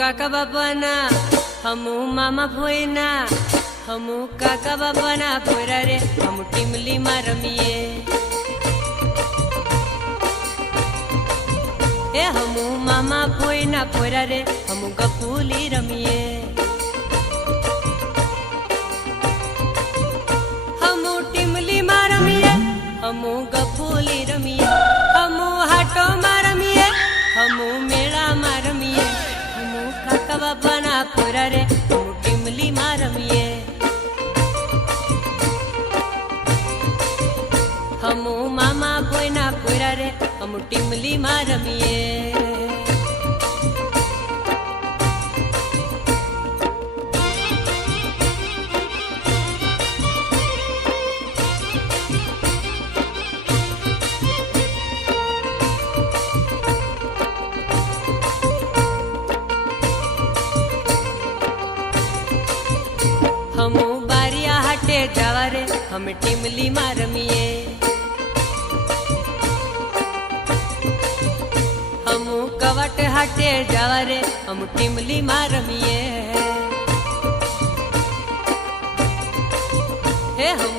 काका बाबाना हमू मामा भोयना हमू काका बाबाना भोरा रे हम टीमली मा रमीए ए हमू मामा भोयना भोरा रे हम गपूली रमीए हमू टीमली मा रमीए हमू गपूली रमीए हमू हाटो मा रमीए हमू मेला मा रमीए हमू काका बाबाना भोरा रे हम टीमली मा रमीए हमू मामा भोयना भोरा रे हम टीमली मा रमीए हमू बारिया हाटे जावा रे हम टीमली मा रमीए हमू कवट हाटे जावा रे हम टीमली मा रमीए हे हम